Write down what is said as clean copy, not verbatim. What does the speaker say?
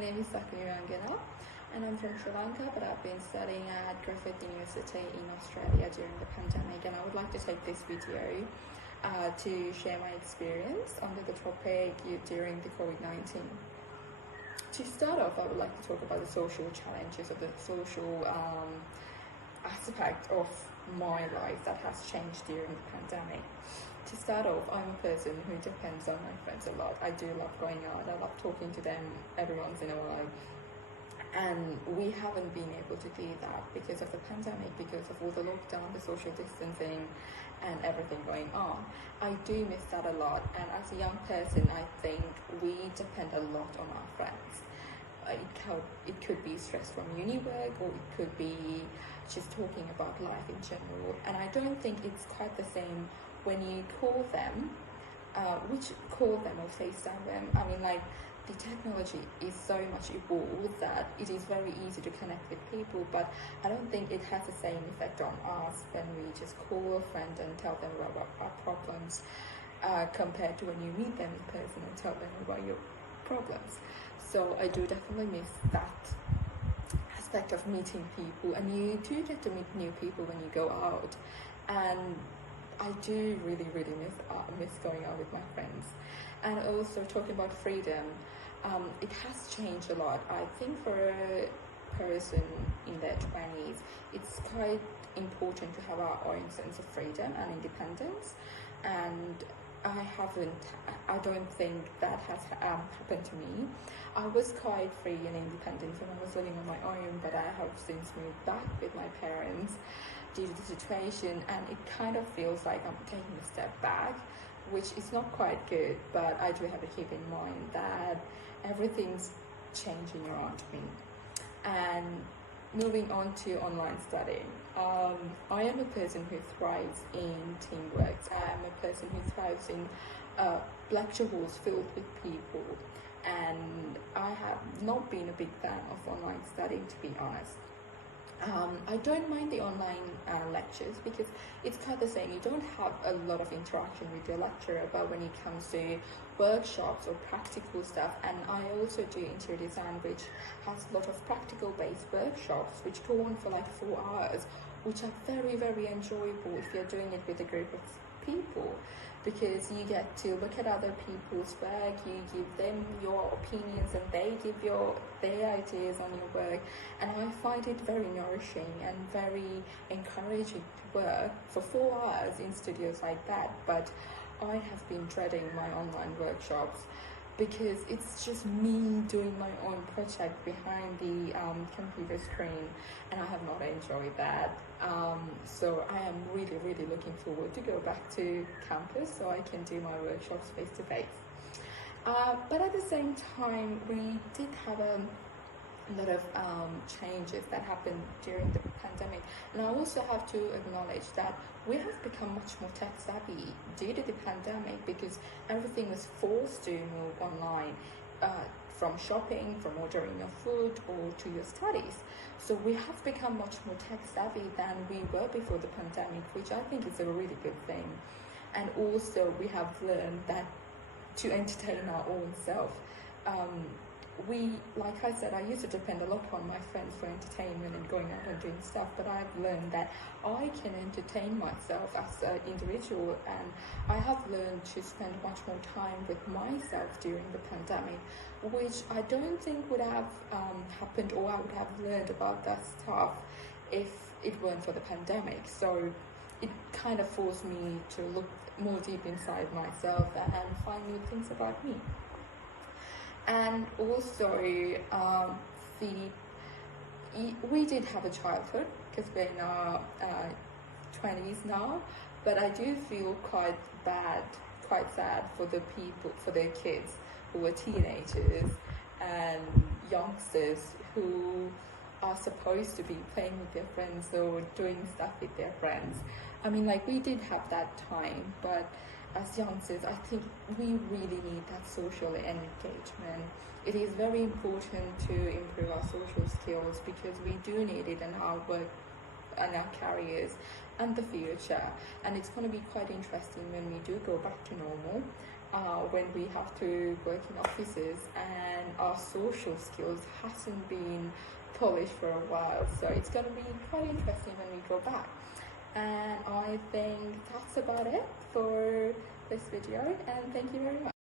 name is Sakuni Rangana, and I'm from Sri Lanka, but I've been studying at Griffith University in Australia during the pandemic, and I would like to take this video to share my experience under the topic during the COVID-19. To start off, I would like to talk about the social challenges of the social aspect of my life that has changed during the pandemic. To start off, I'm a person who depends on my friends a lot. I do love going out, I love talking to them every once in a while. And we haven't been able to do that because of the pandemic, because of all the lockdown, the social distancing, and everything going on. I do miss that a lot, and as a young person, I think we depend a lot on our friends. It could be stress from uni work, or it could be just talking about life in general. And I don't think it's quite the same when you call them, or FaceTime them. I mean, like, the technology is so much evolved that it is very easy to connect with people, but I don't think it has the same effect on us when we just call a friend and tell them about our problems compared to when you meet them in person and tell them about your problems. So I do definitely miss that aspect of meeting people, and you do get to meet new people when you go out, and I do really miss going out with my friends. And also talking about freedom, it has changed a lot. I think for a person in their 20s, it's quite important to have our own sense of freedom and independence, and I don't think that has happened to me. I was quite free and independent when I was living on my own, but I have since moved back with my parents due to the situation, and it kind of feels like I'm taking a step back, which is not quite good, but I do have to keep in mind that everything's changing around me. And moving on to online studying, I am a person who thrives in teamwork. I am a person who thrives in lecture halls filled with people, and I have not been a big fan of online studying, to be honest. I don't mind the online lectures because it's kind of the same. You don't have a lot of interaction with your lecturer, but when it comes to workshops or practical stuff, and I also do interior design, which has a lot of practical based workshops which go on for like 4 hours, which are very enjoyable if you're doing it with a group of people, because you get to look at other people's work, you give them your opinions, and they give their ideas on your work. And I find it very nourishing and very encouraging to work for 4 hours in studios like that. But I have been dreading my online workshops because it's just me doing my own project behind the computer screen, and I have not enjoyed that. So I am really looking forward to go back to campus so I can do my workshops face to face. But at the same time, we did have a lot of changes that happened during the pandemic, and I also have to acknowledge that we have become much more tech savvy due to the pandemic, because everything was forced to move online, from shopping, from ordering your food, or to your studies. So we have become much more tech savvy than we were before the pandemic, which I think is a really good thing. And also we have learned that to entertain our own self, like I said, I used to depend a lot on my friends for entertainment and going out and doing stuff, but I've learned that I can entertain myself as an individual, and I have learned to spend much more time with myself during the pandemic, which I don't think would have happened, or I would have learned about that stuff if it weren't for the pandemic. So it kind of forced me to look more deep inside myself and find new things about me. And also, we did have a childhood because we're in our 20s now, but I do feel quite sad for the kids who are teenagers and youngsters who are supposed to be playing with their friends or doing stuff with their friends. I mean, like, we did have that time, but as youngsters, I think we really need that social engagement. It is very important to improve our social skills because we do need it in our work and our careers and the future. And it's going to be quite interesting when we do go back to normal when we have to work in offices, and our social skills hasn't been polished for a while. So it's going to be quite interesting when we go back. And I think that's about it for this video, and thank you very much.